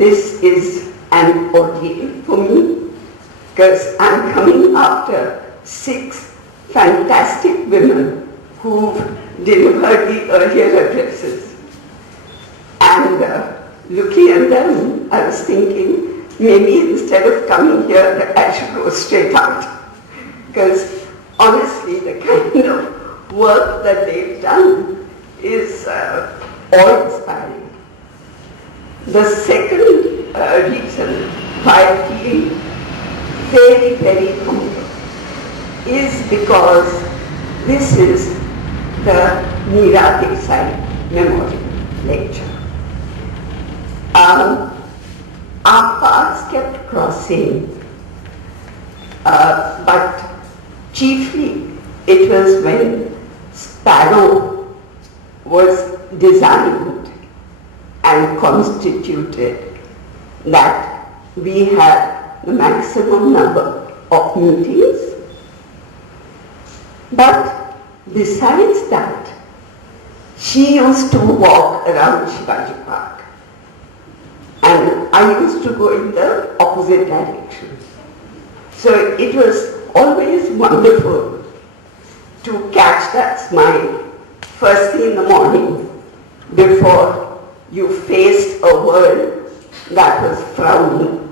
this is an ordeal for me, because I'm coming after 6 fantastic women who've delivered the earlier addresses. And looking at them, I was thinking, maybe instead of coming here, I should go straight out. Because honestly, the kind of work that they've done is awe-inspiring. The second reason why I feel very, very humble is because this is the Neera Desai Memorial Lecture. Our paths kept crossing, but chiefly it was when Sparrow was designed and constituted that we had the maximum number of meetings. But besides that, she used to walk around Shivaji Park, and I used to go in the opposite direction. So it was always wonderful to catch that smile first thing in the morning before you faced a world that was frowning.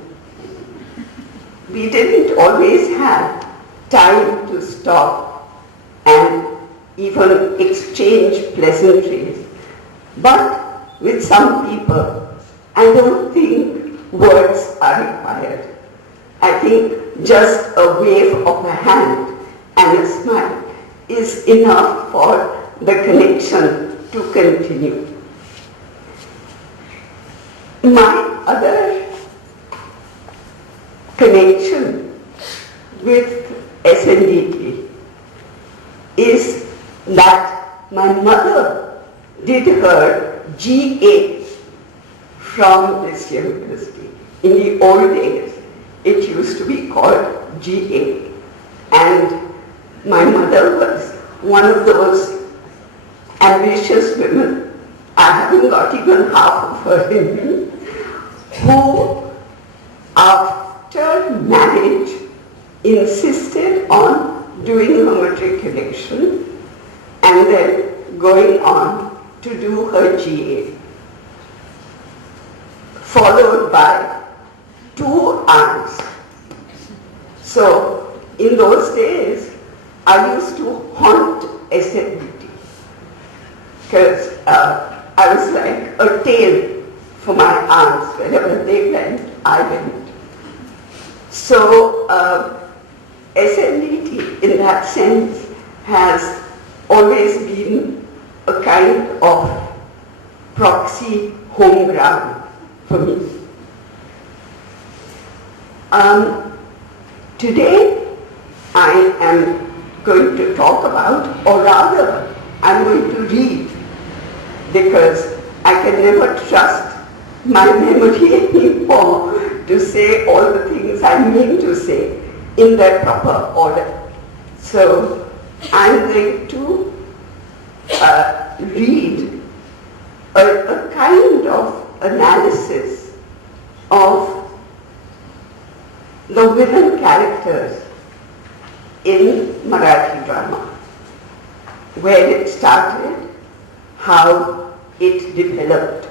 We didn't always have time to stop and even exchange pleasantries. But with some people, I don't think words are required. I think just a wave of a hand and a smile is enough for the connection to continue. My other connection with SNDT is that my mother did her GA from this university. In the old days, it used to be called GA. And my mother was one of those ambitious women, I haven't got even half of her in me, who after marriage insisted on doing her matriculation and then going on to do her GA, followed by 2 aunts. So in those days, I used to haunt SNDT because I was like a tail for my aunts. Wherever they went, I went. So SNDT in that sense has always been a kind of proxy home ground for me. Today I am going to talk about, or rather I'm going to read, because I can never trust my memory anymore to say all the things I mean to say in their proper order. So I'm going to read a kind of analysis of the villain characters in Marathi drama, where it started, how it developed,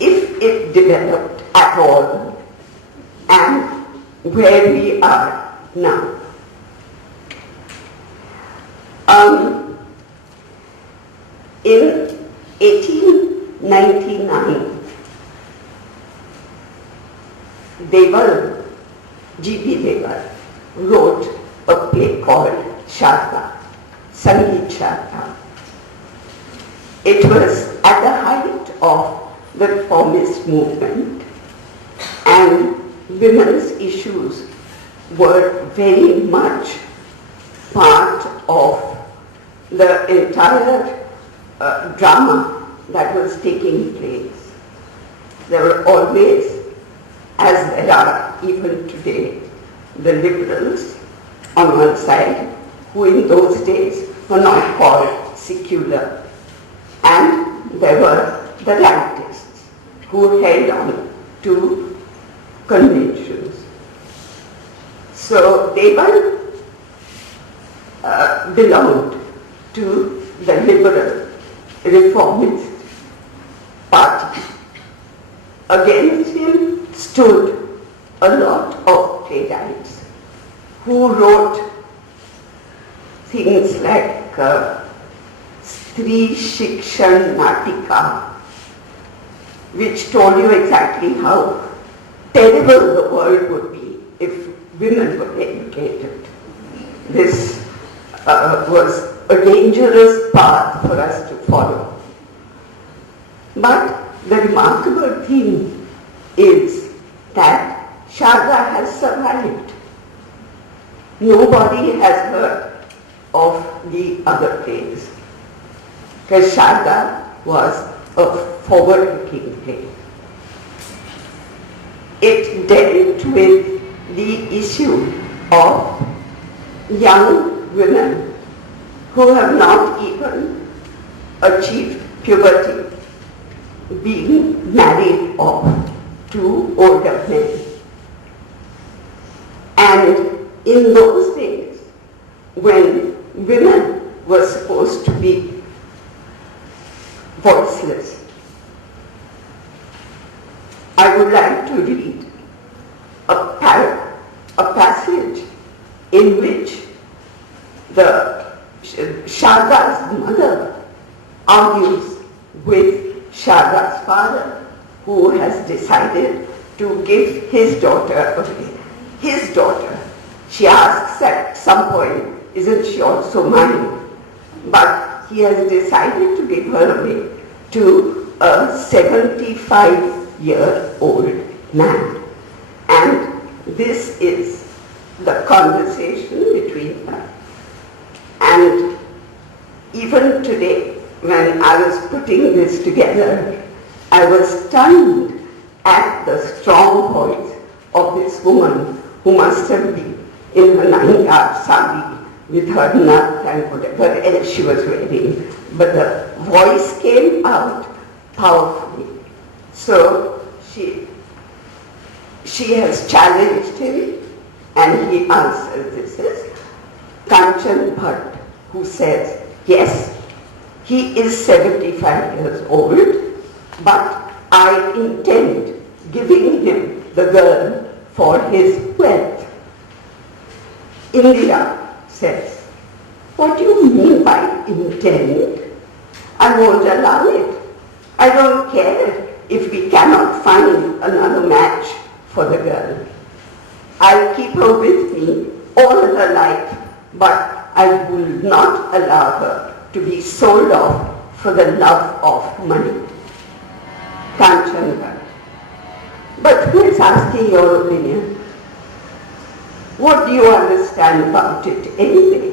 if it developed at all, and where we are now. In 1899, Deval, G.P. Deval, wrote a play called Shanta, Sangeet Shanta. It was at the height of the reformist movement, and women's issues were very much part of the entire drama that was taking place. There were always, as there are even today, the liberals on one side, who in those days were not called secular, and there were the rightists who held on to conventions. So Desai belonged to the liberal reformist party. Against him stood a lot of playwrights who wrote things like Stri Shikshan Natika, which told you exactly how terrible the world would be if women were educated. This was a dangerous path for us to follow. But the remarkable thing is that Sharda has survived. Nobody has heard of the other plays, because Sharda was a forward-looking play. It dealt with the issue of young women who have not even achieved puberty being married off to older men. And in those days, when women were supposed to be voiceless, I would like to read a passage in which the Sharda's mother argues with Sharda's father, who has decided to give his daughter away. His daughter, she asks at some point, isn't she also mine? But he has decided to give her away to a 75-year-old man. And this is the conversation between them. And even today, when I was putting this together, I was stunned at the strong voice of this woman who must have been in her 9-yard sari with her nut and whatever else she was wearing. But the voice came out powerfully. So she has challenged him, and he answers. This is Kanchan Bhatt, who says, yes, he is 75 years old, but I intend giving him the girl for his wealth. Neera says, what do you mean by intend? I won't allow it. I don't care if we cannot find another match for the girl. I'll keep her with me all her life, but I will not allow her to be sold off for the love of money. Kanchan. But who is asking your opinion? What do you understand about it anyway?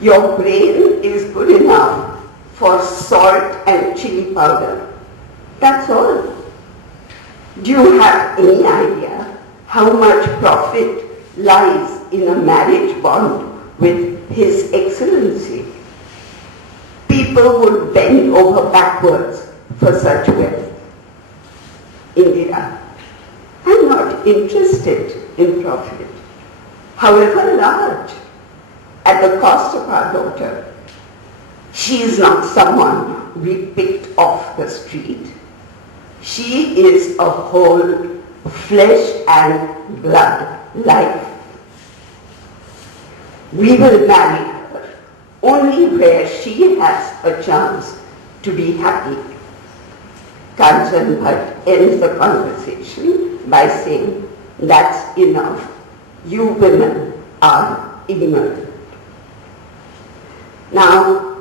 Your brain is good enough for salt and chili powder. That's all. Do you have any idea how much profit lies in a marriage bond with His Excellency? People would bend over backwards for such wealth. Neera, I'm not interested in profit, however large, at the cost of our daughter. She is not someone we picked off the street. She is a whole flesh and blood life. We will marry her only where she has a chance to be happy. Kanchan Bhatt ends the conversation by saying, that's enough. You women are ignorant. Now,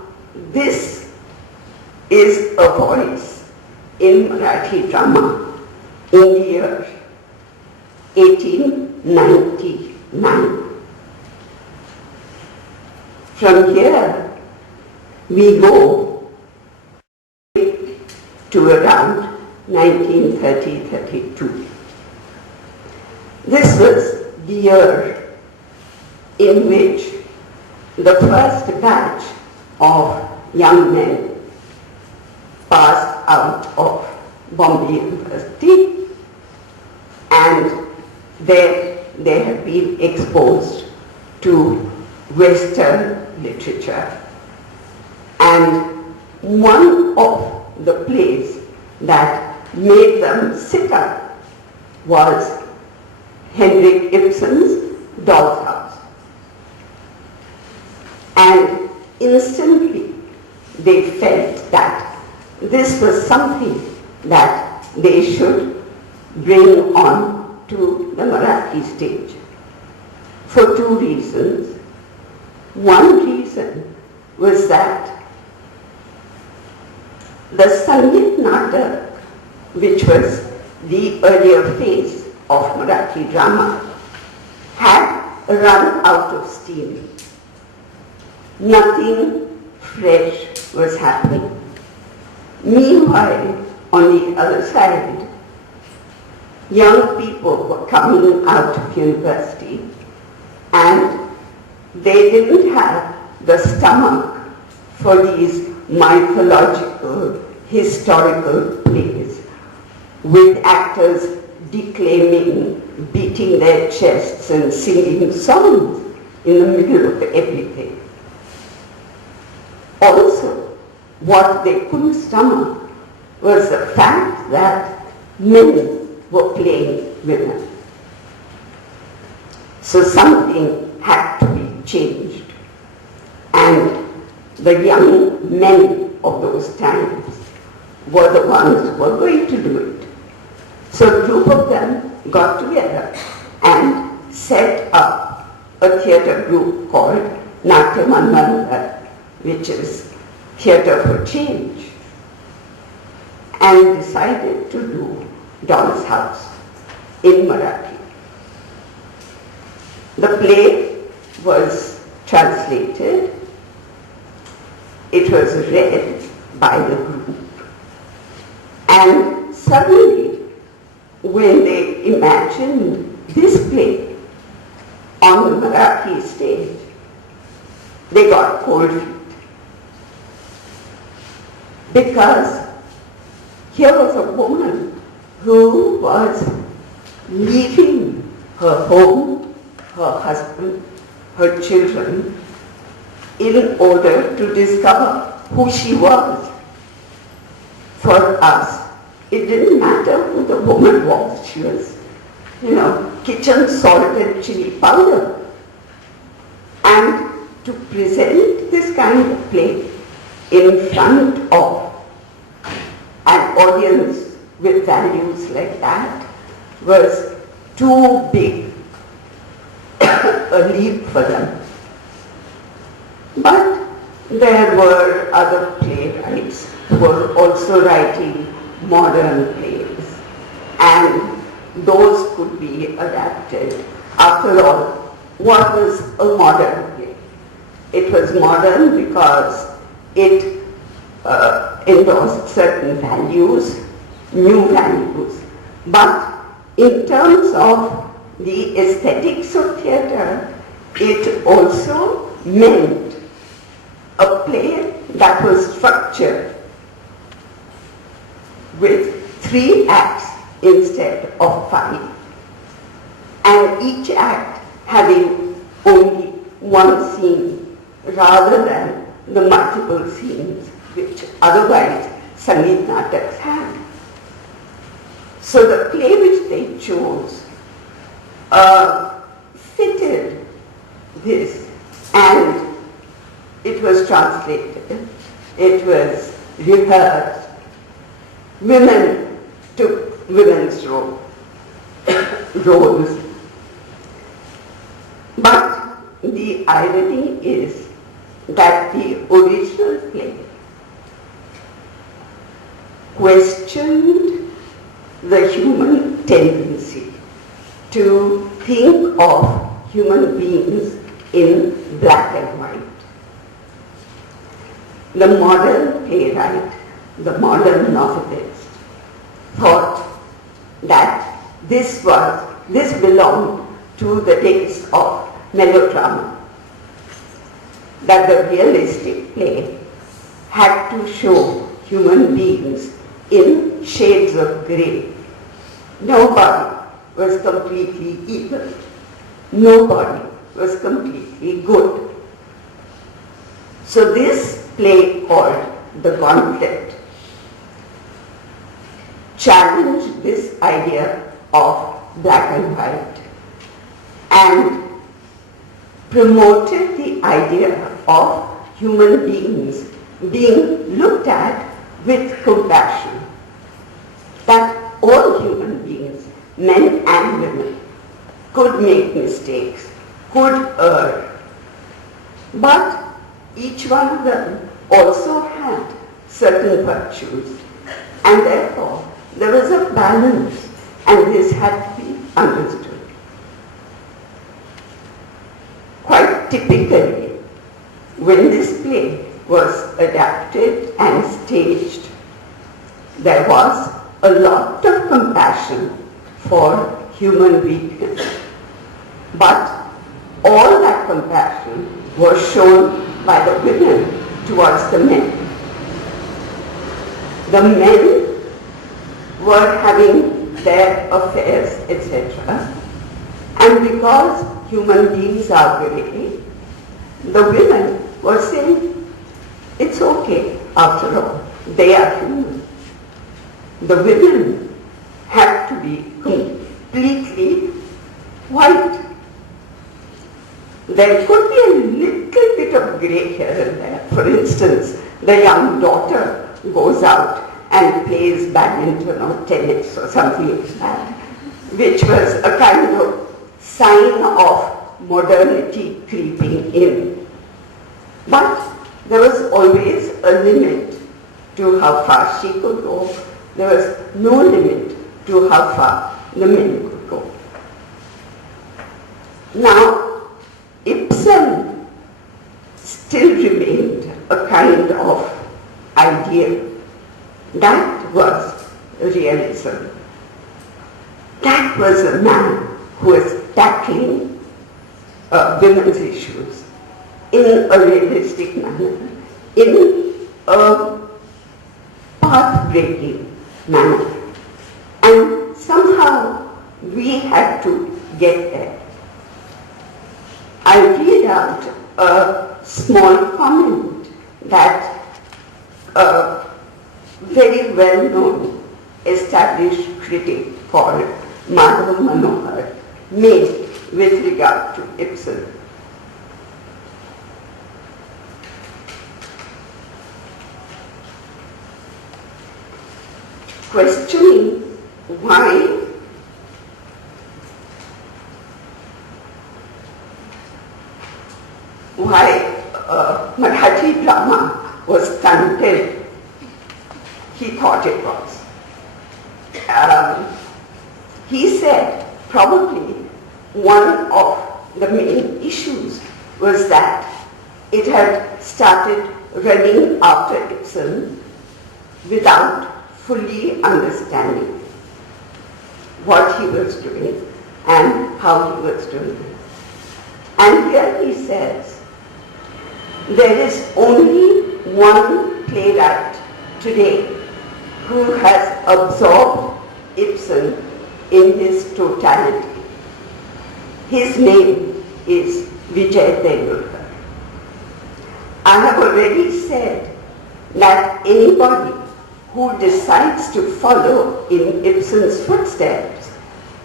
this is a voice in Marathi drama in the year 1899. From here, we go to around 1930-32. This was the year in which the first batch of young men passed out of Bombay University, there they have been exposed to Western literature. And one of the plays that made them sit up was Henrik Ibsen's Doll's House. And instantly they felt that this was something that they should bring on to the Marathi stage for two reasons. One reason was that the Sangeet Natak, which was the earlier phase of Marathi drama, had run out of steam. Nothing fresh was happening. Meanwhile, on the other side, young people were coming out of university and they didn't have the stomach for these mythological, historical plays with actors declaiming, beating their chests and singing songs in the middle of everything. Also, what they couldn't stomach was the fact that men were playing women. So something had to be changed. And the young men of those times were the ones who were going to do it. So a group of them got together and set up a theatre group called Natya Manvandar, which is Theatre for Change, and decided to do Doll's House in Marathi. The play was translated, it was read by the group, and suddenly when they imagined this play on the Marathi stage, they got cold feet. Because here was a woman who was leaving her home, her husband, her children, in order to discover who she was. For us, it didn't matter who the woman was. She was, kitchen salt and chili powder. And to present this kind of play in front of an audience with values like that was too big a leap for them. But there were other playwrights who were also writing modern plays, and those could be adapted. After all, what was a modern play? It was modern because it endorsed certain values, new values. But in terms of the aesthetics of theatre, it also meant a play that was structured with 3 acts instead of 5, and each act having only one scene rather than the multiple scenes which otherwise Sangeet Nataks had. So the play which they chose fitted this, and it was translated, it was rehearsed, women took women's roles. But the irony is that the original play questioned the human tendency to think of human beings in black and white. The modern playwright, the modern novelist, thought that this belonged to the days of melodrama, that the realistic play had to show human beings in shades of grey. Nobody was completely evil. Nobody was completely good. So this play called The Gauntlet challenged this idea of black and white and promoted the idea of human beings being looked at with compassion. That all human beings, men and women, could make mistakes, could err, but each one of them also had certain virtues, and therefore there was a balance, and this had to be understood. Quite typically, when this play was adapted and staged, there was a lot of compassion for human weakness. But all that compassion was shown by the women towards the men. The men were having their affairs, etc. And because human beings are grey, the women were saying, it's okay, after all, they are human. The women had to be completely white. There could be a little bit of grey here and there. For instance, the young daughter goes out and plays badminton or tennis or something like that, which was a kind of sign of modernity creeping in. But there was always a limit to how far she could go. There was no limit to how far the men could go. Now, Ibsen still remained a kind of ideal. That was realism. That was a man who was tackling women's issues in a realistic manner, in a path-breaking manner. And somehow we had to get there. I read out a small comment that a very well-known established critic called Madhav Manohar made with regard to Ibsen. Questioning why Marathi drama was stunted, he thought it was. He said probably one of the main issues was that it had started running after Ibsen without fully understanding what he was doing and how he was doing it. And here he says, there is only one playwright today who has absorbed Ibsen in his totality. His name is Vijay Tendulkar. I have already said that anybody who decides to follow in Ibsen's footsteps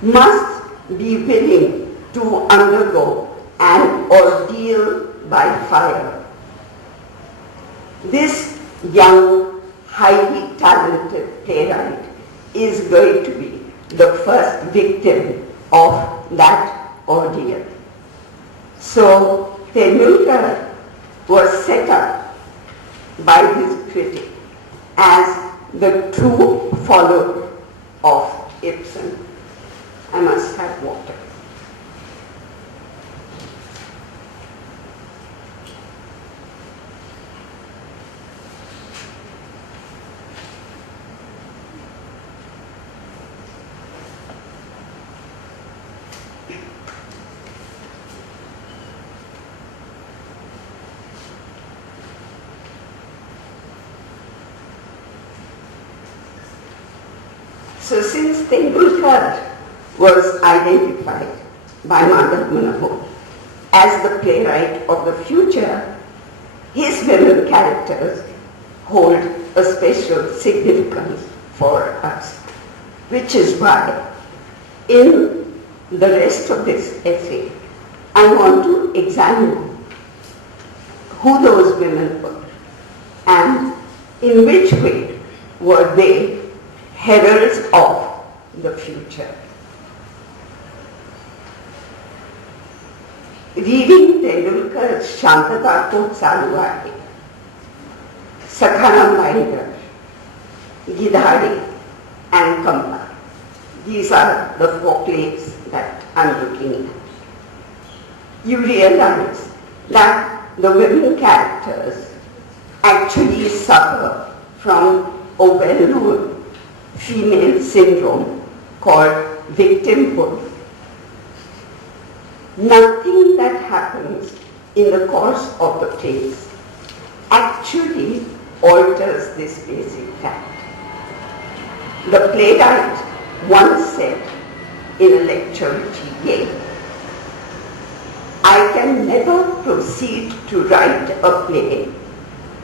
must be willing to undergo an ordeal by fire. This young, highly talented playwright is going to be the first victim of that ordeal. So Tendulkar was set up by his critic as the true follower of Ibsen. I must have water. So since Tendulkar was identified by Madhav Manohar as the playwright of the future, his women characters hold a special significance for us, which is why in the rest of this essay, I want to examine who those women were and in which way were they heralds of the future. Reading Tendulkar's Shanta Gokhale चालू आहे. Sakhanam Bainder, Gidhari and Kampa. These are the four plays that I'm looking at. You realize that the women characters actually suffer from a well-known female syndrome called victimhood. Nothing that happens in the course of the plays actually alters this basic fact. The playwright once said in a lecture which he gave, I can never proceed to write a play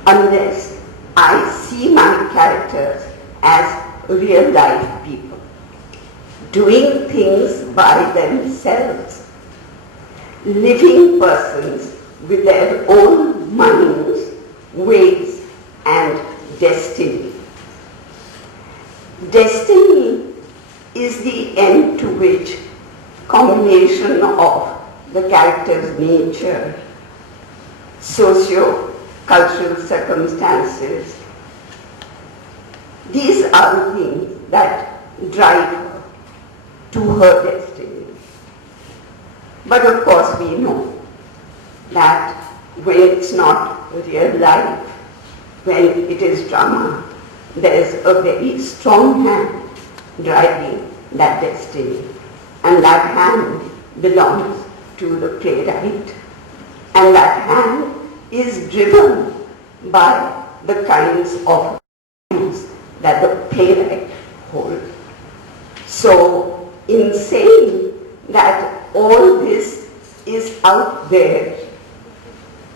unless I see my characters as real life people, doing things by themselves, living persons with their own minds, ways, and destiny. Destiny is the end to which combination of the character's nature, socio-cultural circumstances, these are the things that drive her to her destiny. But of course we know that when it's not real life, when it is drama, there's a very strong hand driving that destiny, and that hand belongs to the playwright, and that hand is driven by the kinds of values that the playwright holds. So in saying that all this is out there,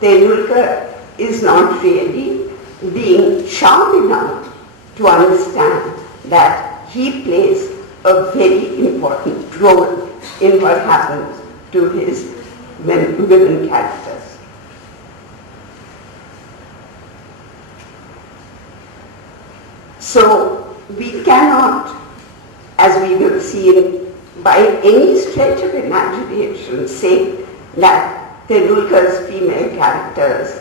Tendulkar is not really being sharp enough to understand that he plays a very important role in what happens to his women characters. So we cannot, as we will see, by any stretch of imagination, say that Tendulkar's female characters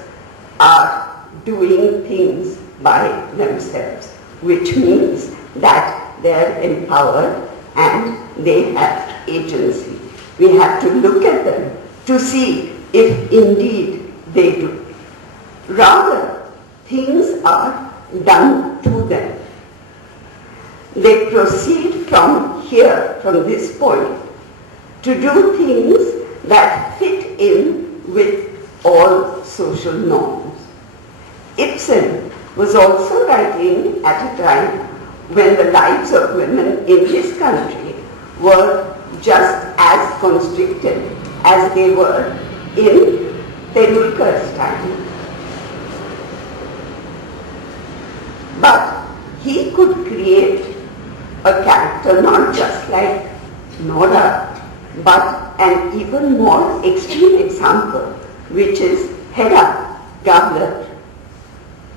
are doing things by themselves, which means that they are empowered and they have agency. We have to look at them to see if indeed they do. Rather, things are done to them. They proceed from here, from this point, to do things that fit in with all social norms. Ibsen was also writing at a time when the lives of women in his country were just as constricted as they were in Tendulkar's time. But he could create a character not just like Nora, but an even more extreme example, which is Hedda Gabler.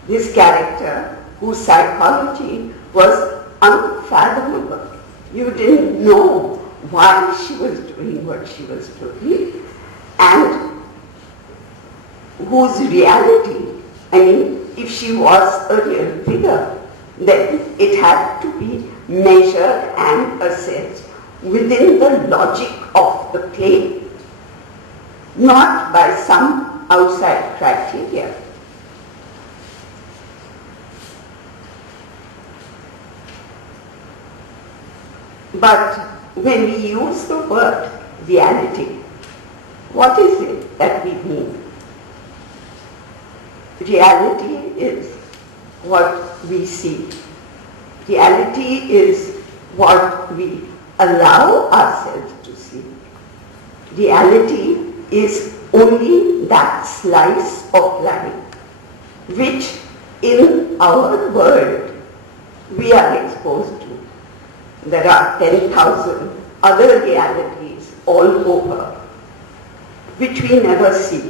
This character whose psychology was unfathomable. You didn't know why she was doing what she was doing, and whose reality, I mean, if she was a real figure, then it had to be measured and assessed within the logic of the play, not by some outside criteria. But when we use the word reality, what is it that we mean? Reality is what we see. Reality is what we allow ourselves to see. Reality is only that slice of life which in our world we are exposed to. There are 10,000 other realities all over which we never see,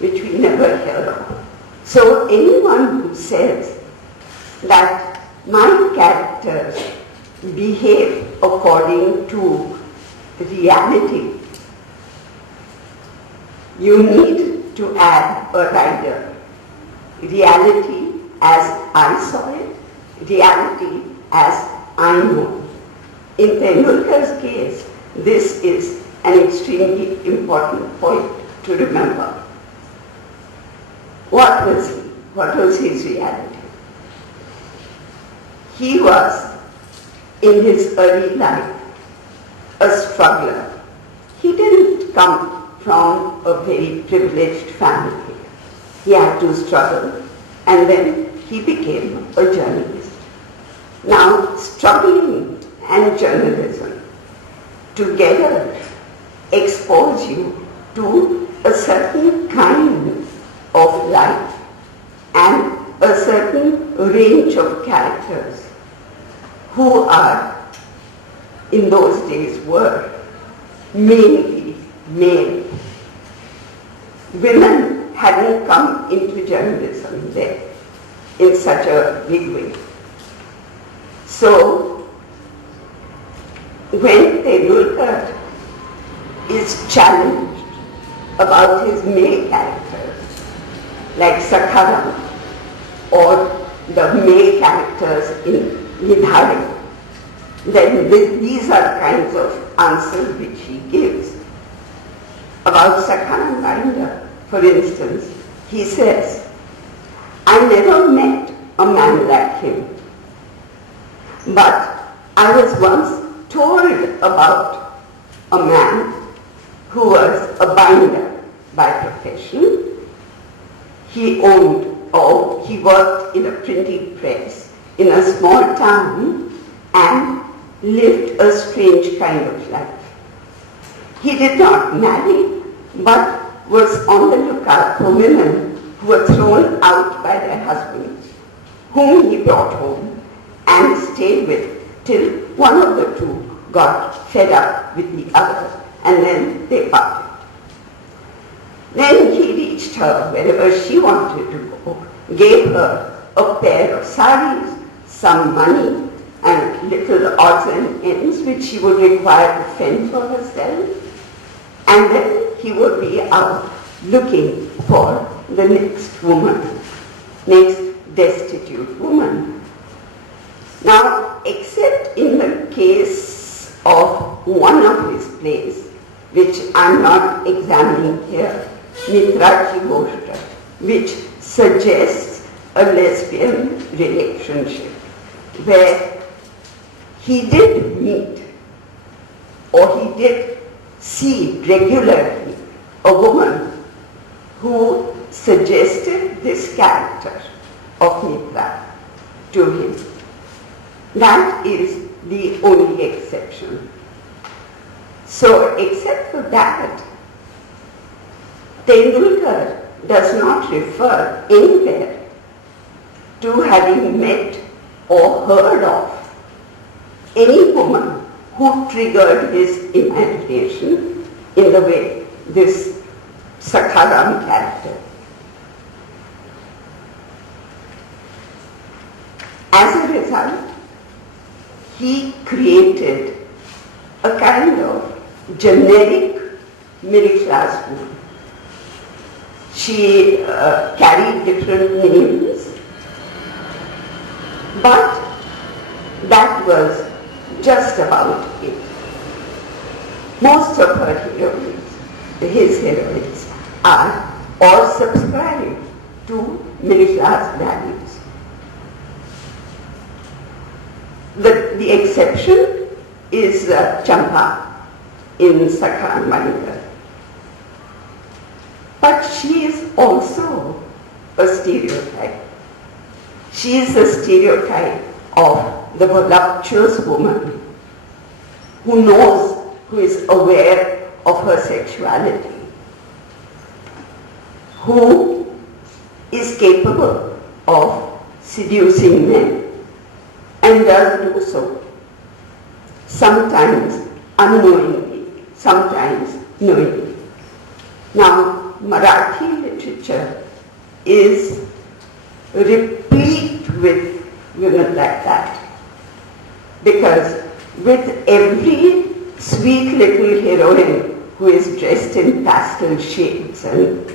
which we never hear of. So anyone who says that my characters behave according to reality, you need to add a rider. Reality as I saw it, reality as I know. In Tendulkar's case, this is an extremely important point to remember. What was he? What was his reality? He was, in his early life, a struggler. He didn't come from a very privileged family. He had to struggle, and then he became a journalist. Now, struggling and journalism together expose you to a certain kind of life and a certain range of characters who are, in those days were, mainly male. Women hadn't come into journalism there in such a big way. So, when Tendulkar is challenged about his male characters, like Sakharam, or the male characters in Vidhari, then these are kinds of answers which he gives. About Sakharam Binder, for instance, he says, I never met a man like him, but I was once told about a man who was a binder by profession. He owned, or he worked in a printing press in a small town and lived a strange kind of life. He did not marry, but was on the lookout for women who were thrown out by their husbands, whom he brought home and stayed with till one of the two got fed up with the other, and then they parted. Then he reached her wherever she wanted to go, gave her a pair of saris, some money, and little odds and ends which she would require to fend for herself, and then he would be out looking for the next woman, next destitute woman. Now, except in the case of one of his plays, which I'm not examining here, Mitra Ki Goshta, which suggests a lesbian relationship, where he did meet, or he did see regularly, a woman who suggested this character of Mitra to him. That is the only exception. So, except for that, Tendulkar does not refer anywhere to having met or heard of any woman who triggered his imagination in the way this Sakharam character. As a result, he created a kind of generic middle class woman. She carried different names, but that was just about it. Most of her heroines, his heroines, are all subscribed to middle class values. The exception is Champa in Sakharam Binder. But she is also a stereotype. She is a stereotype of the voluptuous woman who knows, who is aware of her sexuality, who is capable of seducing men and does do so, sometimes unknowingly, sometimes knowingly. Now, Marathi literature is replete with women like that, because with every sweet little heroine who is dressed in pastel shades, and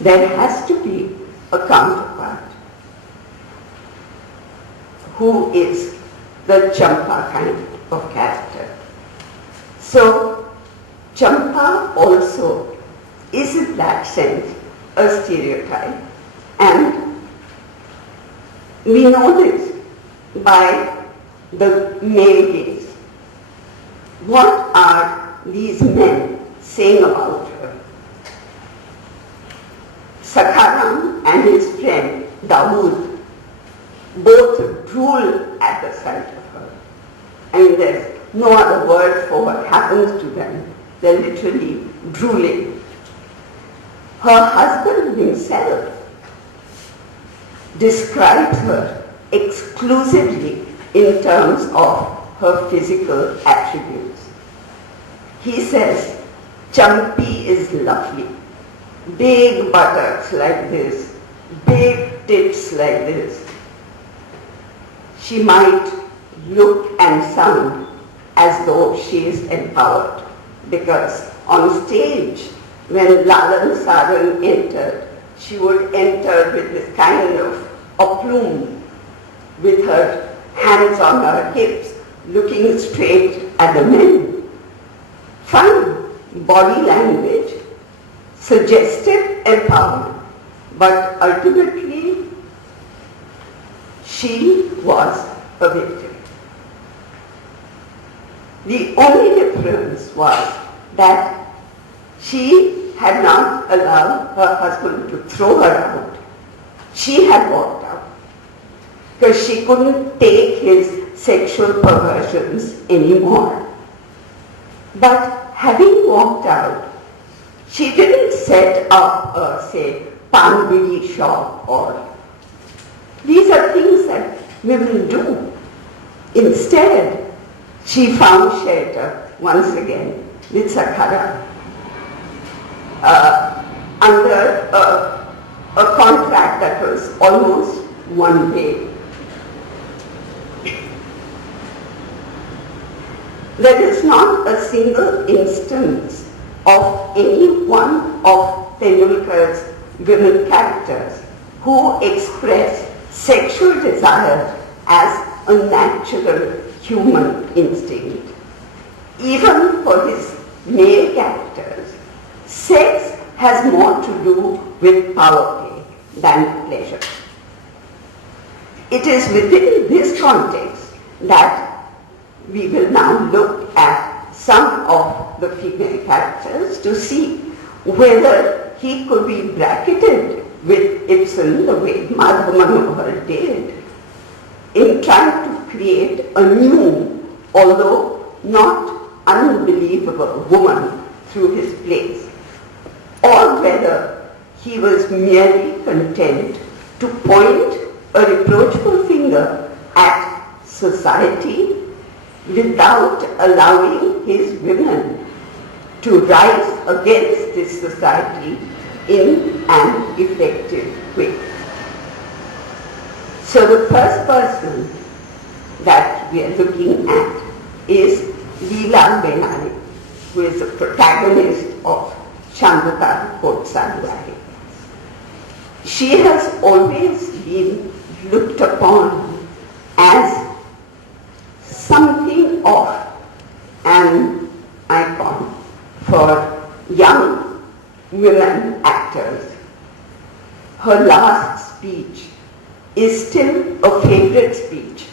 there has to be a counterpart who is the Champa kind of character. So Champa also is in that sense a stereotype, and we know this by the male gaze. What are these men saying about her? Sakharam and his friend Dawood both drool at the sight of her. I mean, there's no other word for what happens to them. They're literally drooling. Her husband himself describes her exclusively in terms of her physical attributes. He says, Champi is lovely. Big buttocks like this, big tits like this. She might look and sound as though she is empowered, because on stage, when Lalan Saran entered, she would enter with this kind of aplomb, with her hands on her hips, looking straight at the men. Fine body language, suggestive empowerment, but ultimately she was a victim. The only difference was that she had not allowed her husband to throw her out. She had walked out because she couldn't take his sexual perversions anymore. But having walked out, she didn't set up a, say, pan bidi shop, or these are things that women do. Instead, she found shelter once again with Sakhara under a contract that was almost one day. There is not a single instance of any one of Tendulkar's women characters who express sexual desire as a natural human instinct. Even for his male characters, sex has more to do with power play than pleasure. It is within this context that we will now look at some of the female characters to see whether he could be bracketed with Ibsen the way Madhav Manohar did in trying to create a new, although not unbelievable, woman through his plays, or whether he was merely content to point a reproachful finger at society without allowing his women to rise against this society in an effective way. So the first person that we are looking at is Leela Benari, who is the protagonist of Shanta Gokhale. She has always been looked upon as something of an icon for young women actors. Her last speech is still a favorite speech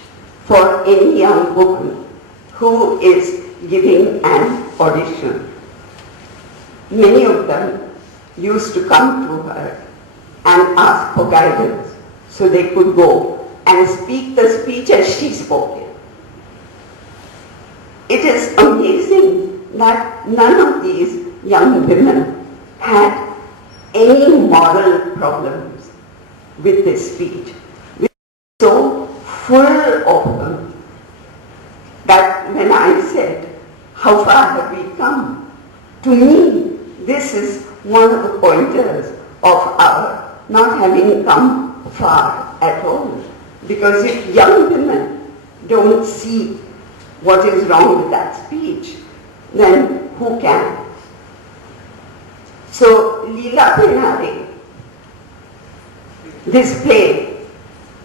for any young woman who is giving an audition. Many of them used to come to her and ask for guidance so they could go and speak the speech as she spoke it. It is amazing that none of these young women had any moral problems with this speech. We were so full of them that when I said, how far have we come? To me, this is one of the pointers of our not having come far at all. Because if young women don't see what is wrong with that speech, then who can? So, Leela Penare, this play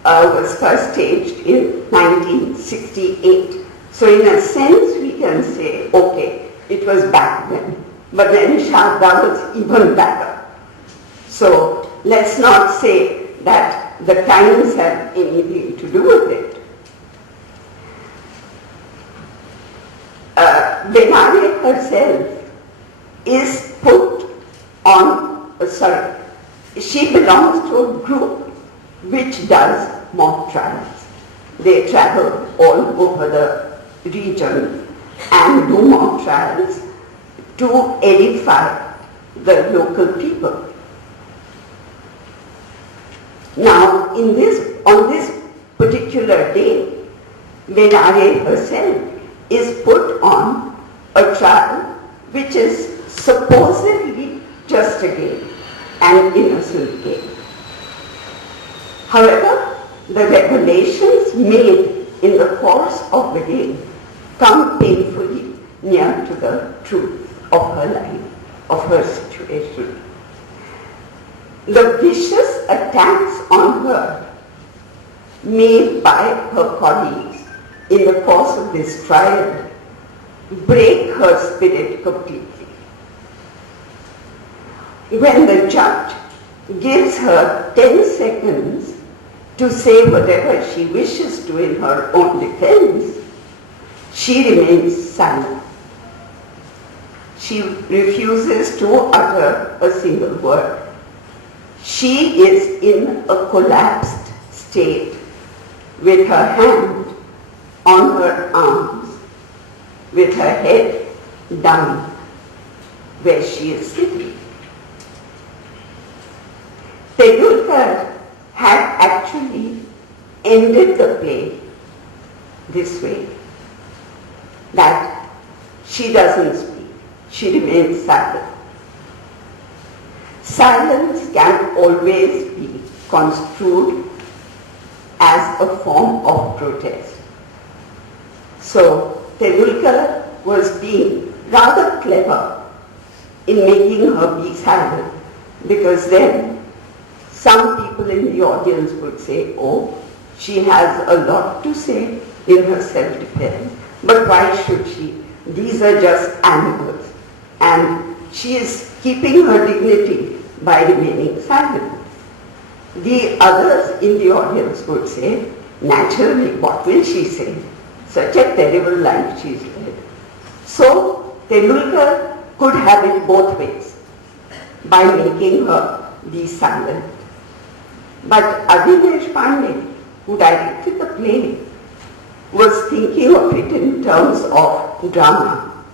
was first staged in 1968. So in a sense we can say, okay, it was back then. But then Shanta was even better. So let's not say that the times have anything to do with it. Benare herself is put on, she belongs to a group which does mock trials. They travel all over the region and do mock trials to edify the local people. Now, on this particular day, Benare herself is put on a trial which is supposedly just a game, an innocent game. However, the revelations made in the course of the game come painfully near to the truth of her life, of her situation. The vicious attacks on her made by her colleagues in the course of this trial break her spirit completely. When the judge gives her 10 seconds to say whatever she wishes to in her own defense, she remains silent. She refuses to utter a single word. She is in a collapsed state with her hand on her arms, with her head down where she is sitting. Tendulkar had actually ended the play this way, that she doesn't speak, she remains silent. Silence can always be construed as a form of protest. So Tendulkar was being rather clever in making her be silent, because then some people in the audience would say, oh, she has a lot to say in her self-defense, but why should she? These are just animals. And she is keeping her dignity by remaining silent. The others in the audience would say, naturally, what will she say? Such a terrible life she's led. So Tendulkar could have it both ways by making her be silent. But Avinash Pandey, who directed the play, was thinking of it in terms of drama.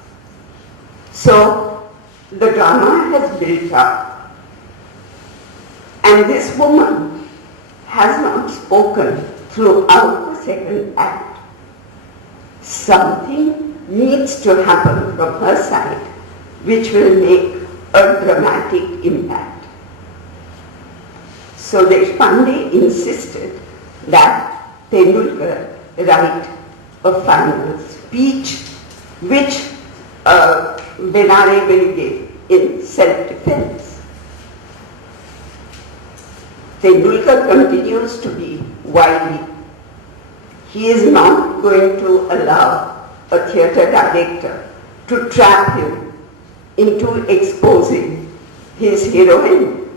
So the drama has built up, and this woman has not spoken throughout the second act. Something needs to happen from her side which will make a dramatic impact. So Deshpande insisted that Tendulkar write a final speech which Benare will give in self-defense. Tendulkar continues to be wily. He is not going to allow a theatre director to trap him into exposing his heroine.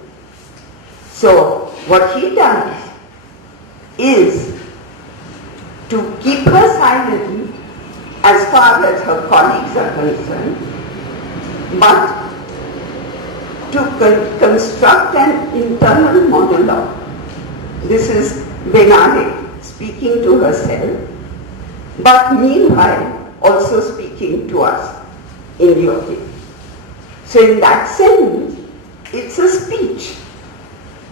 So what he does is to keep her silent as far as her colleagues are concerned, but to construct an internal monologue. This is Benare speaking to herself, but meanwhile also speaking speaking to us in the audience. So in that sense, it's a speech.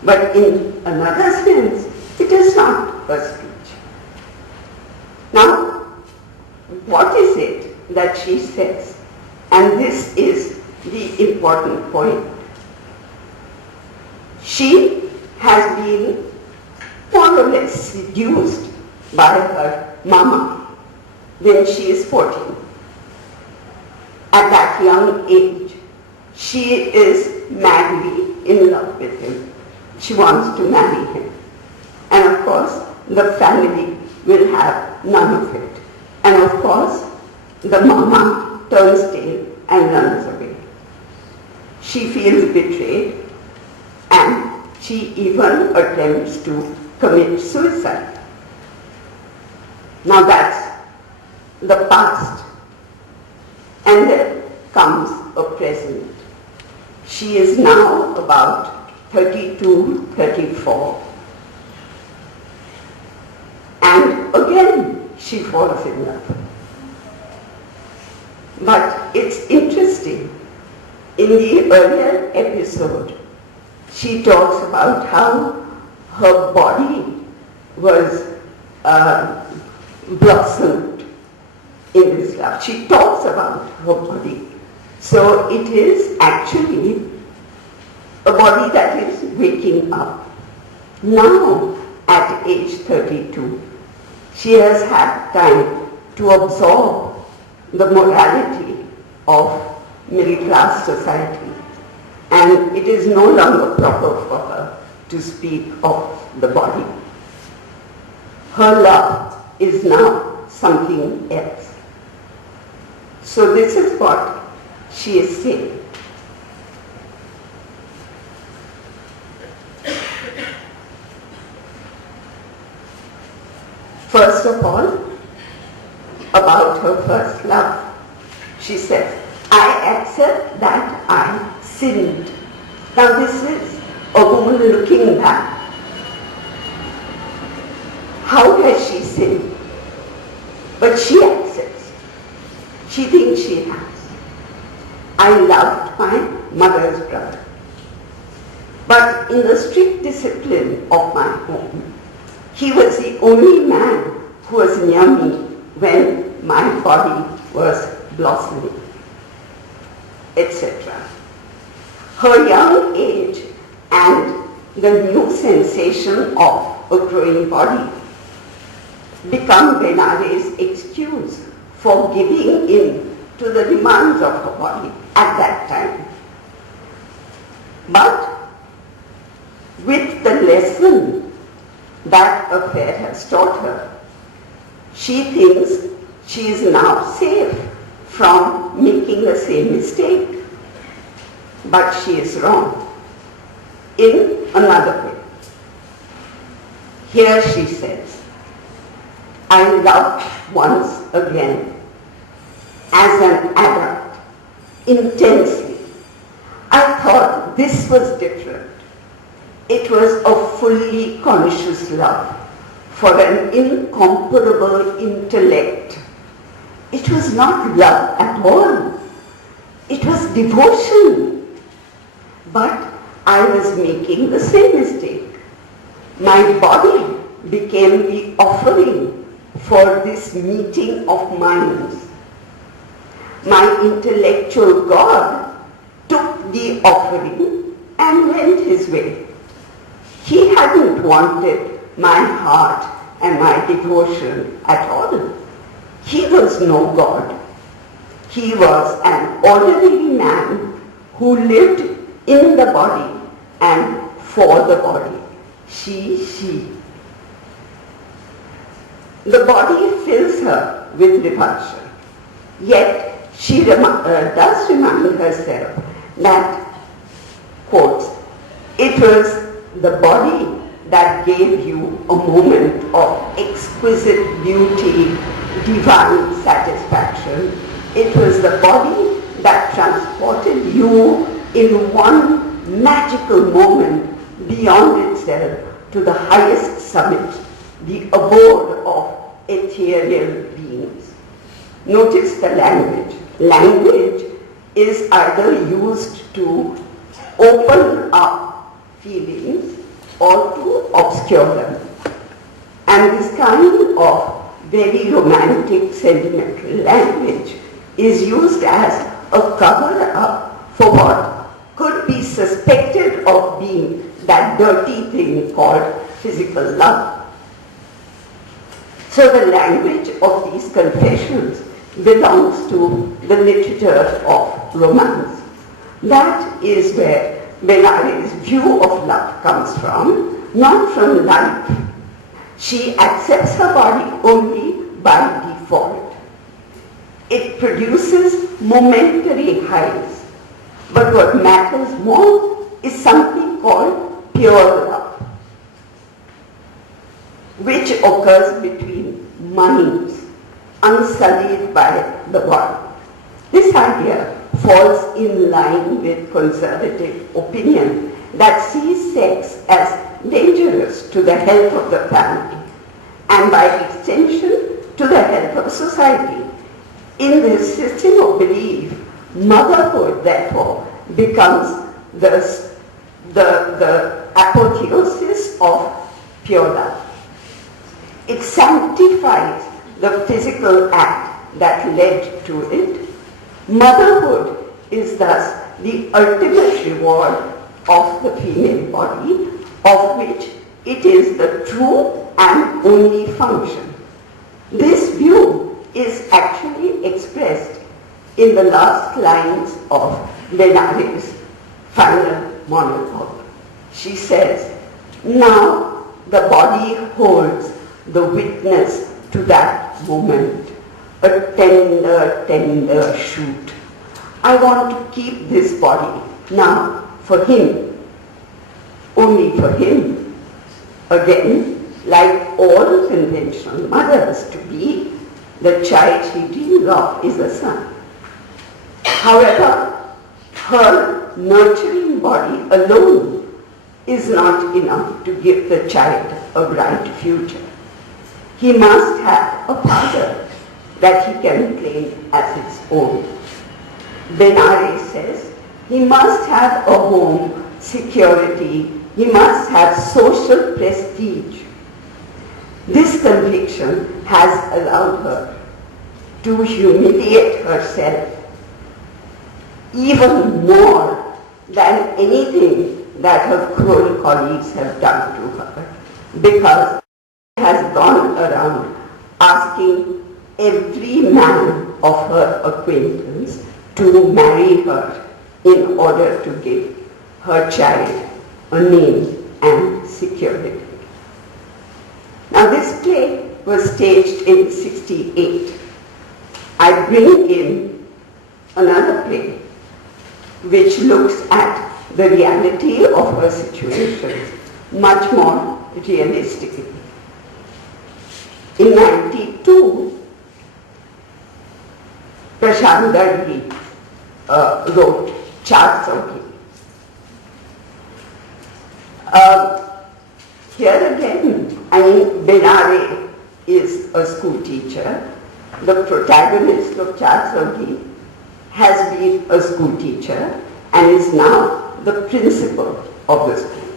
But in another sense, it is not a speech. Now, what is it that she says? And this is the important point. She has been more or less seduced by her mama when she is 14. At that young age, she is madly in love with him. She wants to marry him. And of course, the family will have none of it. And of course, the mama turns tail and runs away. She feels betrayed and she even attempts to commit suicide. Now that's the past. And then comes a present. She is now about 32, 34. And again, she falls in love. But it's interesting. In the earlier episode, she talks about how her body was blossomed in this love. She talks about her body. So it is actually a body that is waking up. Now, at age 32, she has had time to absorb the morality of middle-class society, and it is no longer proper for her to speak of the body. Her love is now something else. So this is what she is saying. First of all, about her first love, she says, I accept that I sinned. Now this is a woman looking back. How has she sinned? But she accepts. She thinks she has. I loved my mother's brother. But in the strict discipline of my home, he was the only man who was near me when my body was blossoming, etc. Her young age and the new sensation of a growing body become Benare's excuse for giving in to the demands of her body at that time. But with the lesson that affair has taught her, she thinks she is now safe from making the same mistake. But she is wrong in another way. Here she says, I loved once again as an adult, intensely. I thought this was different. It was a fully conscious love for an incomparable intellect. It was not love at all. It was devotion. But I was making the same mistake. My body became the offering for this meeting of minds. My intellectual God took the offering and went his way. He hadn't wanted my heart and my devotion at all. He was no God. He was an ordinary man who lived in the body and for the body. She. The body fills her with repulsion. Yet she does remind herself that, quotes, it was the body that gave you a moment of exquisite beauty, divine satisfaction. It was the body that transported you in one magical moment beyond itself to the highest summit, the abode of ethereal beings. Notice the language. Language is either used to open up feelings or to obscure them. And this kind of very romantic, sentimental language is used as a cover-up for what could be suspected of being that dirty thing called physical love. So the language of these confessions belongs to the literature of romance. That is where Benare's view of love comes from, not from life. She accepts her body only by default. It produces momentary highs. But what matters more is something called pure love, which occurs between minds, unsullied by the body. This idea falls in line with conservative opinion that sees sex as dangerous to the health of the family and by extension to the health of society. In this system of belief, motherhood therefore becomes the apotheosis of pure love. It sanctifies the physical act that led to it. Motherhood is thus the ultimate reward of the female body, of which it is the true and only function. This view is actually expressed in the last lines of Benare's final monologue. She says, "Now the body holds the witness to that moment, a tender, tender shoot. I want to keep this body now for him, only for him. Again, like all conventional mothers to be, the child she dreams of is a son. However, her nurturing body alone is not enough to give the child a bright future. He must have a father that he can claim as his own." Benare says he must have a home, security, he must have social prestige. This conviction has allowed her to humiliate herself even more than anything that her cruel colleagues have done to her, because she has gone around asking every man of her acquaintance to marry her in order to give her child a name and security. Now this play was staged in 1968. I bring in another play which looks at the reality of her situation much more realistically. In 1992, Prashant Darji wrote Char-Chauki. Here again, Benare is a school teacher. The protagonist of Char-Chauki has been a school teacher and is now the principal of the school.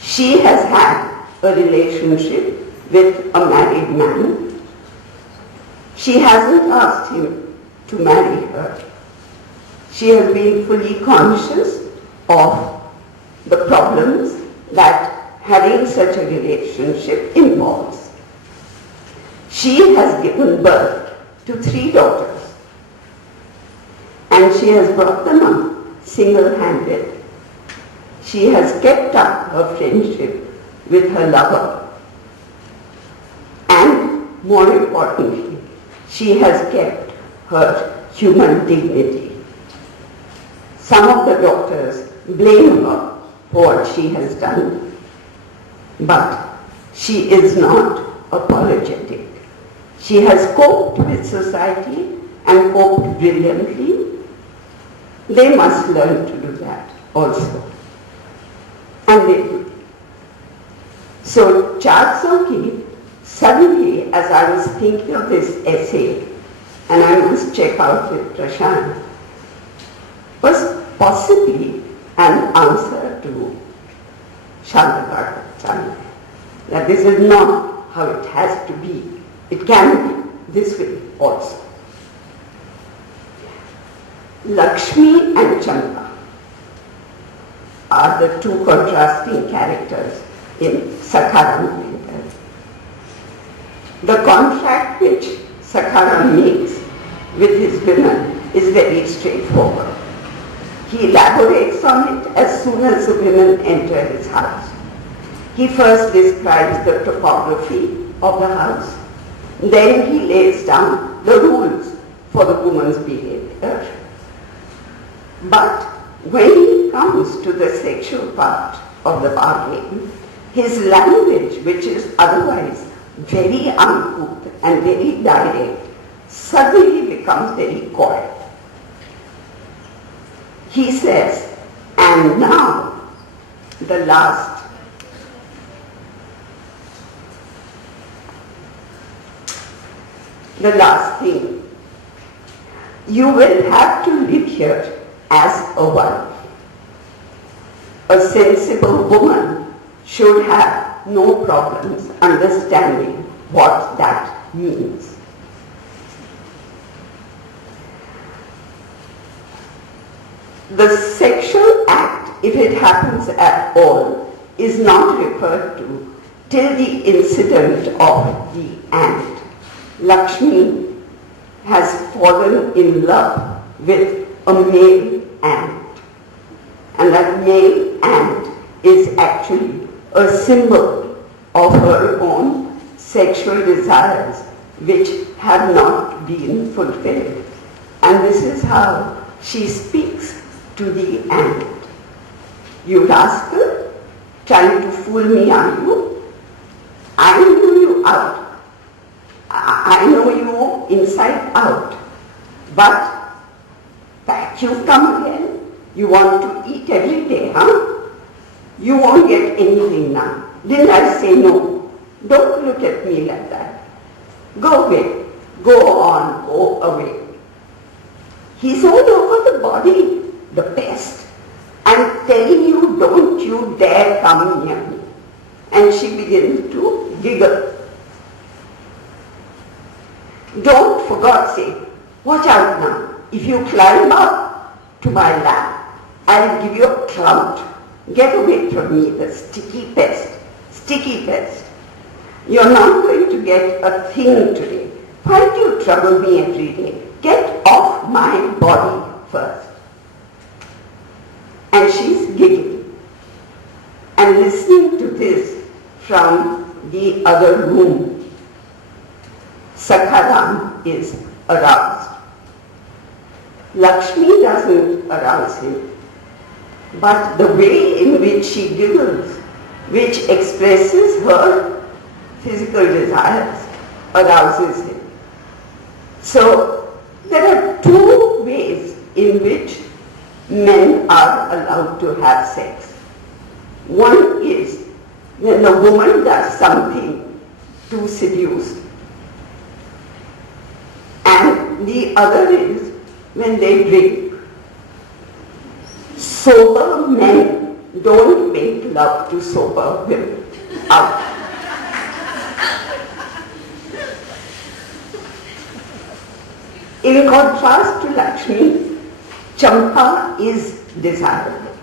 She has had a relationship with a married man. She hasn't asked him to marry her. She has been fully conscious of the problems that having such a relationship involves. She has given birth to 3 daughters, and she has brought them up single-handed. She has kept up her friendship with her lover, and more importantly, she has kept her human dignity. Some of the daughters blame her for what she has done, but she is not apologetic. She has coped with society and coped brilliantly. They must learn to do that also. And they do. So Char-Chauki Suddenly, as I was thinking of this essay, and I must check out with Prashant, was possibly an answer to Shanta Gokhale, that this is not how it has to be. It can be this way also. Lakshmi and Champa are the two contrasting characters in Sakharam Winter. The contract which Sakharam makes with his women is very straightforward. He elaborates on it as soon as the women enter his house. He first describes the topography of the house, then he lays down the rules for the woman's behavior. But when he comes to the sexual part of the bargain, his language, which is otherwise very uncouth and very direct, suddenly becomes very coy. He says, and now the last thing, you will have to live here as a wife. A sensible woman should have no problems understanding what that means. The sexual act, if it happens at all, is not referred to till the incident of the ant. Lakshmi has fallen in love with a male ant, and that male ant is actually a symbol of her own sexual desires which have not been fulfilled. And this is how she speaks to the ant. You rascal, trying to fool me, are you? I know you out. I know you inside out. But back you come again. You want to eat every day, huh? You won't get anything now. Didn't I say no? Don't look at me like that. Go away. Go on. Go away. He's all over the body, the pest. I'm telling you, don't you dare come near me. And she begins to giggle. Don't, for God's sake, watch out now. If you climb up to my lap, I'll give you a clout. Get away from me, the sticky pest. Sticky pest. You're not going to get a thing today. Why do you trouble me every day? Get off my body first. And she's giggling. And listening to this from the other room, Sakharam is aroused. Lakshmi doesn't arouse him, but the way in which she giggles, which expresses her physical desires, arouses him. So there are two ways in which men are allowed to have sex. One is when the woman does something to seduce, and the other is when they drink. Sober men don't make love to sober women. Out. In contrast to Lakshmi, Champa is desirable.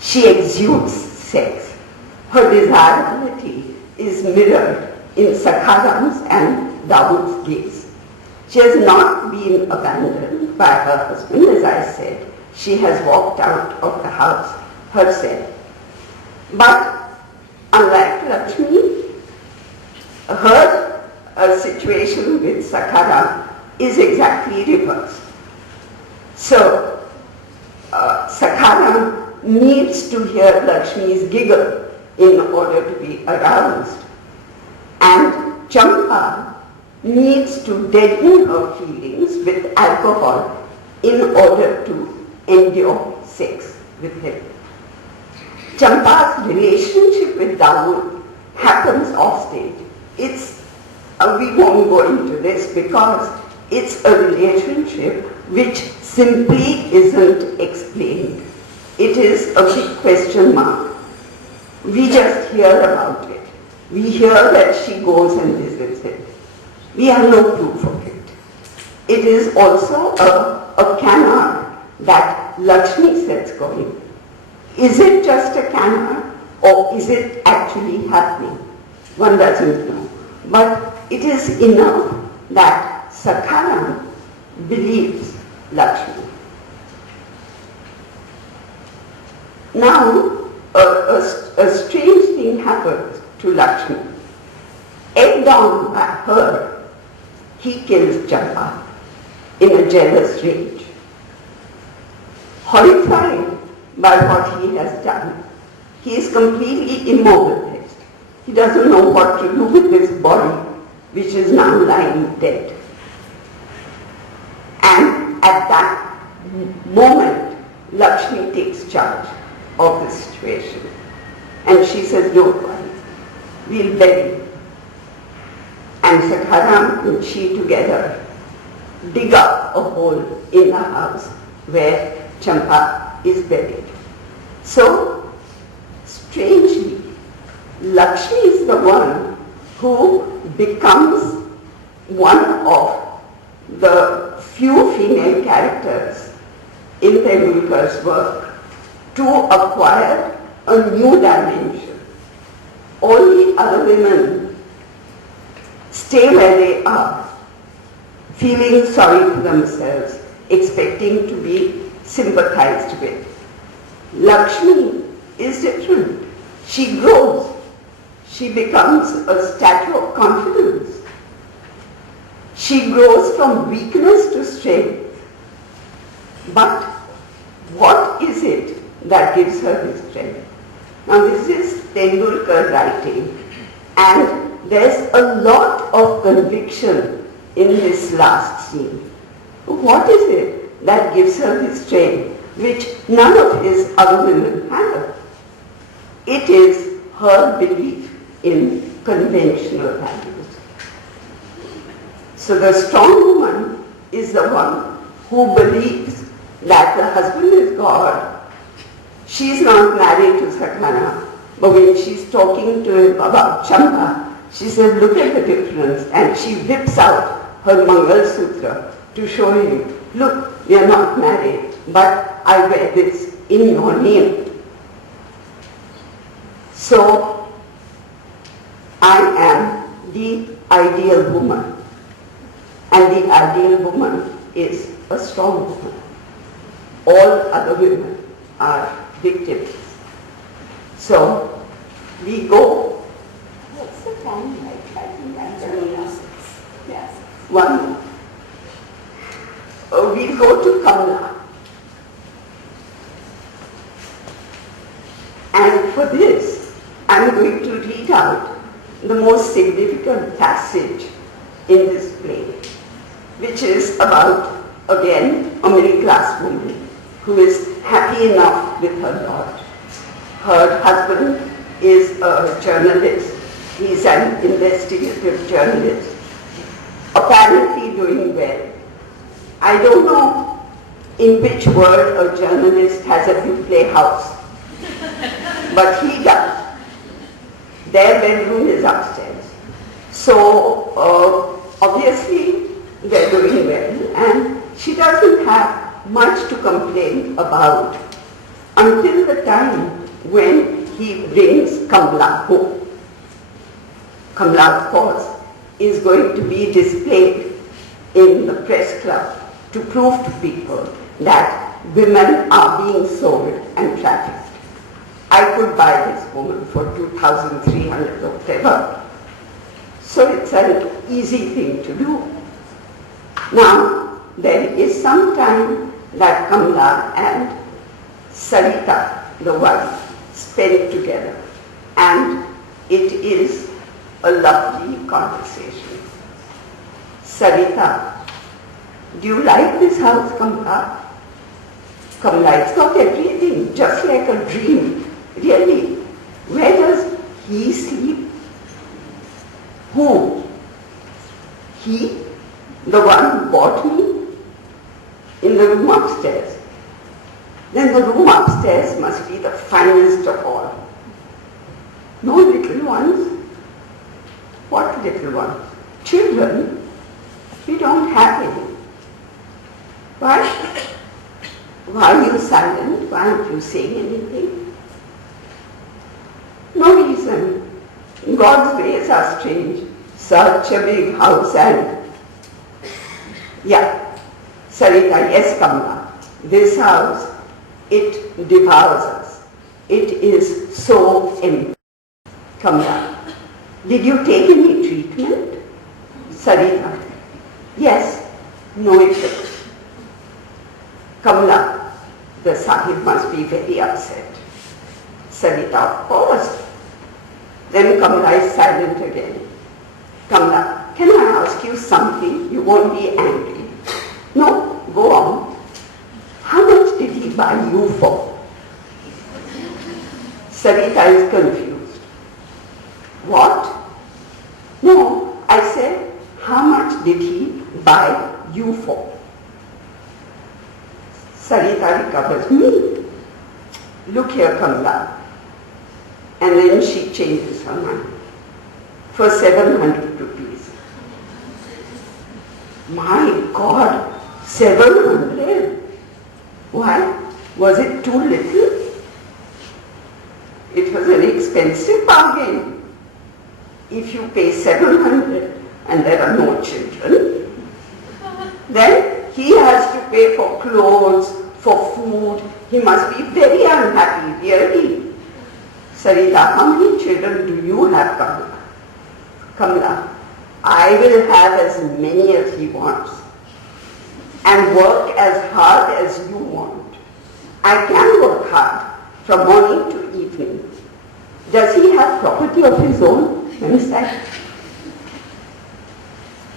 She exudes sex. Her desirability is mirrored in Sakharam's and Dawood's gaze. She has not been abandoned by her husband, as I said. She has walked out of the house herself. But unlike Lakshmi, her situation with Sakharam is exactly reversed. So, Sakharam needs to hear Lakshmi's giggle in order to be aroused. And Champa needs to deaden her feelings with alcohol in order to endure sex with him. Champa's relationship with Dawood happens offstage we won't go into this because it's a relationship which simply isn't explained. It is a big question mark. We just hear about it. We hear that she goes and visits it. We have no proof of it. It is also a canard that Lakshmi sets going. Is it just a canard or is it actually happening? One doesn't know. But it is enough that Sakharam believes Lakshmi. Now, a strange thing happens to Lakshmi. Egged on by her, he kills Champa in a jealous rage. Horrified by what he has done, he is completely immobilized. He doesn't know what to do with this body, which is now lying dead. And at that moment, Lakshmi takes charge of the situation. And she says, don't worry, we'll bury him. And Sakharam and she together dig up a hole in the house where Champa is buried. So, strangely, Lakshmi is the one who becomes one of the few female characters in Tendulkar's work to acquire a new dimension. All the other women stay where they are, feeling sorry for themselves, expecting to be sympathized with. Lakshmi is different. She grows. She becomes a statue of confidence. She grows from weakness to strength. But what is it that gives her this strength? Now this is Tendulkar writing, and there's a lot of conviction in this last scene. What is it that gives her this strength, which none of his other women have? It is her belief in conventional values. So the strong woman is the one who believes that the husband is God. She's not married to Sakhana, but when she's talking to him about Champa, she says, look at the difference, and she whips out her Mangal Sutra to show him, look, we are not married, but I wear this in your name. So, I am the ideal woman, and the ideal woman is a strong woman. All other women are victims. So, we go. What's the time like? I think I'm very yes. One. We'll go to Kamla. And for this, I'm going to read out the most significant passage in this play, which is about, again, a middle-class woman who is happy enough with her lot. Her husband is a journalist. He's an investigative journalist, apparently doing well. I don't know in which world a journalist has a Buffet house, but he does. Their bedroom is upstairs. So obviously they're doing well, and she doesn't have much to complain about until the time when he brings Kamla home. Kamla, of course, is going to be displayed in the press club to prove to people that women are being sold and trafficked. I could buy this woman for 2,300 or whatever. So it's an easy thing to do. Now, there is some time that Kamla and Sarita, the wife, spend together, and it is a lovely conversation. Sarita, do you like this house, Kamla? Kamla, it's got everything, just like a dream. Really, where does he sleep? Who? He? The one who bought me? In the room upstairs. Then the room upstairs must be the finest of all. No little ones? What little ones? Children? We don't have any. Why? Why are you silent? Why aren't you saying anything? No reason. God's ways are strange. Such a big house and... Yeah, Sarita, yes, Kamala. This house, it devours us. It is so empty. Kamala, did you take any treatment? Sarita, yes, no effect. Kamala, the Sahib must be very upset. Sarita, of course. Then Kamala is silent again. Kamala, can I ask you something? You won't be angry. No, go on. How much did he buy you for? Sarita is confused. What? No, I said, how much did he buy you for? Sarita recovers. Me? Look here, Kamala. And then she changes her mind. For 700 rupees. My God, 700? Why? Was it too little? It was an expensive bargain. If you pay 700 and there are no children, then he has to pay for clothes, for food. He must be very unhappy, really. Sarita, how many children do you have, Kamala? Kamala, I will have as many as he wants and work as hard as you want. I can work hard from morning to evening. Does he have property of his own? Desai.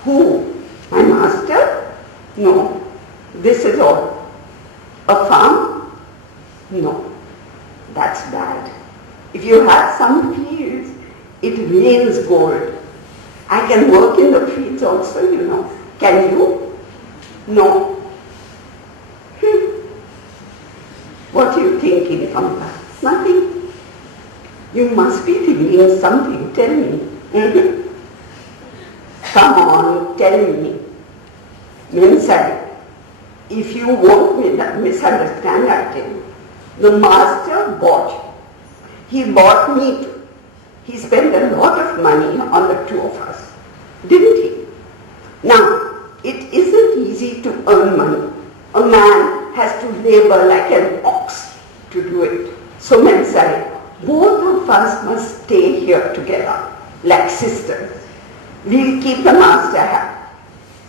Who? My master? No. This is all. A farm? No. That's bad. If you have some fields, it rains gold. I can work in the fields also, you know. Can you? No. What are you thinking, Kamala? Nothing. You must be thinking something. Tell me. Come on, tell me. Desai, if you won't misunderstand again, the master bought. He bought me too. He spent a lot of money on the two of us, didn't he? Now, it isn't easy to earn money. A man has to labor like an ox to do it. So Desai, both of us must stay here together, like sisters. We'll keep the master happy.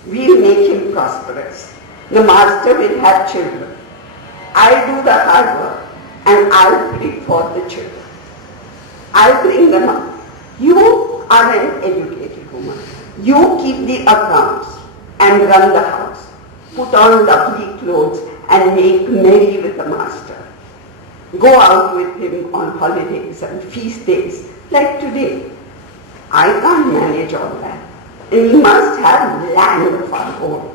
We'll make him prosperous. The master will have children. I'll do the hard work and I'll bring forth the children. I'll bring them up. You are an educated woman. You keep the accounts and run the house. Put on lovely clothes and make merry with the master. Go out with him on holidays and feast days like today. I can't manage all that. And we must have land of our own.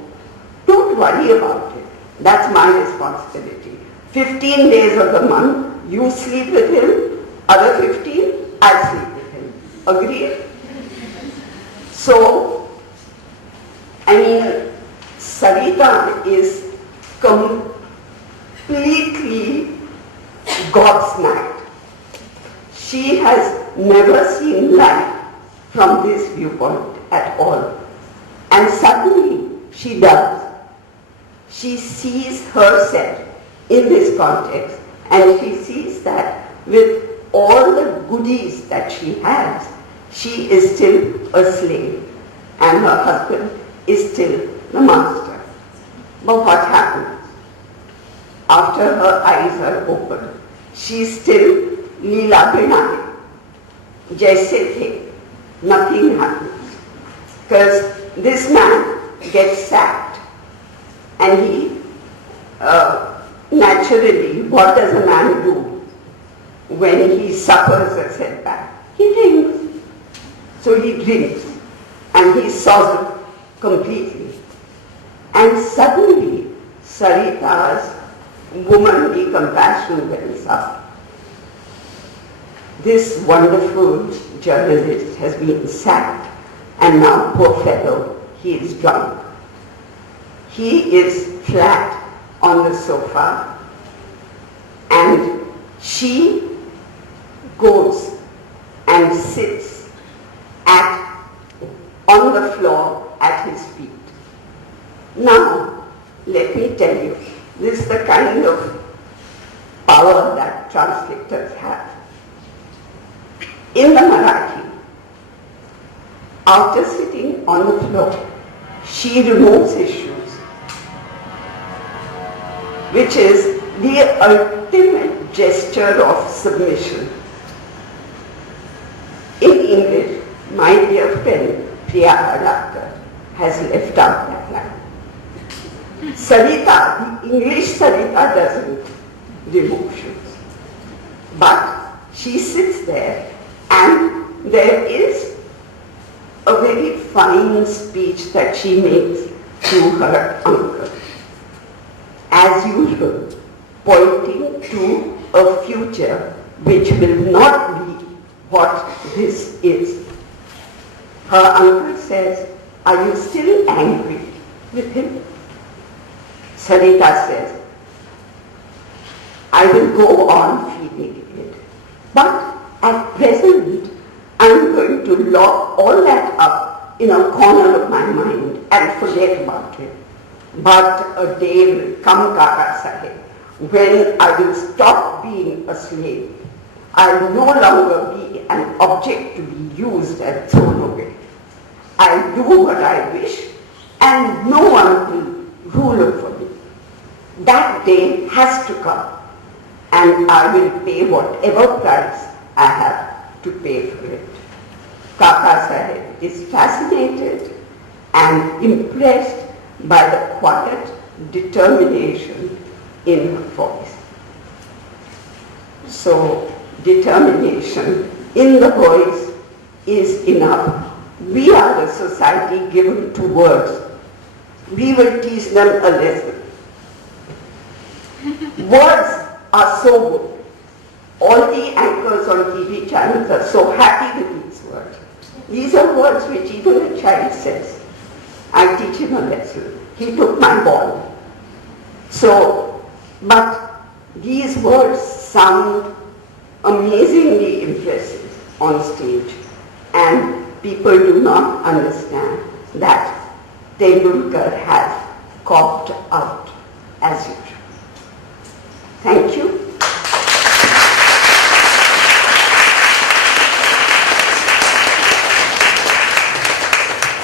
Don't worry about it. That's my responsibility. 15 days of the month, you sleep with him. Other 15, I'll sleep with him. Agreed? So, Sarita is completely gobsmacked. She has never seen life from this viewpoint at all. And suddenly she does. She sees herself in this context and she sees that with all the goodies that she has, she is still a slave and her husband is still the master. But what happens? After her eyes are open, she is still Leela Binay. Jaise the. Nothing happens. Because this man gets sacked and he naturally, what does a man do when he suffers a setback? He drinks. So he drinks. and he saws it completely. And suddenly, Sarita's womanly compassion wells up. This wonderful journalist has been sacked, and now, poor fellow, he is drunk. He is flat on the sofa, and she goes and sits on the floor at his feet. Now, let me tell you, this is the kind of power that translators have. In the Marathi, after sitting on the floor, she removes his shoes, which is the ultimate gesture of submission. In English, my dear friend Priya Adakar has left out that line. Sarita, the English Sarita doesn't remove shoes. But she sits there, and there is a very fine speech that she makes to her uncle. As usual, pointing to a future which will not be what this is. Her uncle says, "Are you still angry with him?" Sarita says, "I will go on feeling it, but at present I'm going to lock all that up in a corner of my mind and forget about it. But a day will come, Kaka Sahib, when I will stop being a slave. I'll no longer be an object to be used and thrown away. I'll do what I wish, and no one will rule over me. That day has to come, and I will pay whatever price I have to pay for it." Kaka Sahib is fascinated and impressed by the quiet determination in her voice. So, determination in the voice is enough. We are a society given to words. We will teach them a lesson. Words are so good. All the anchors on TV channels are so happy with these words. These are words which even a child says. I teach him a lesson. He took my ball. So, but these words sound amazingly impressive on stage, and people do not understand that Tendulkar has copped out as usual.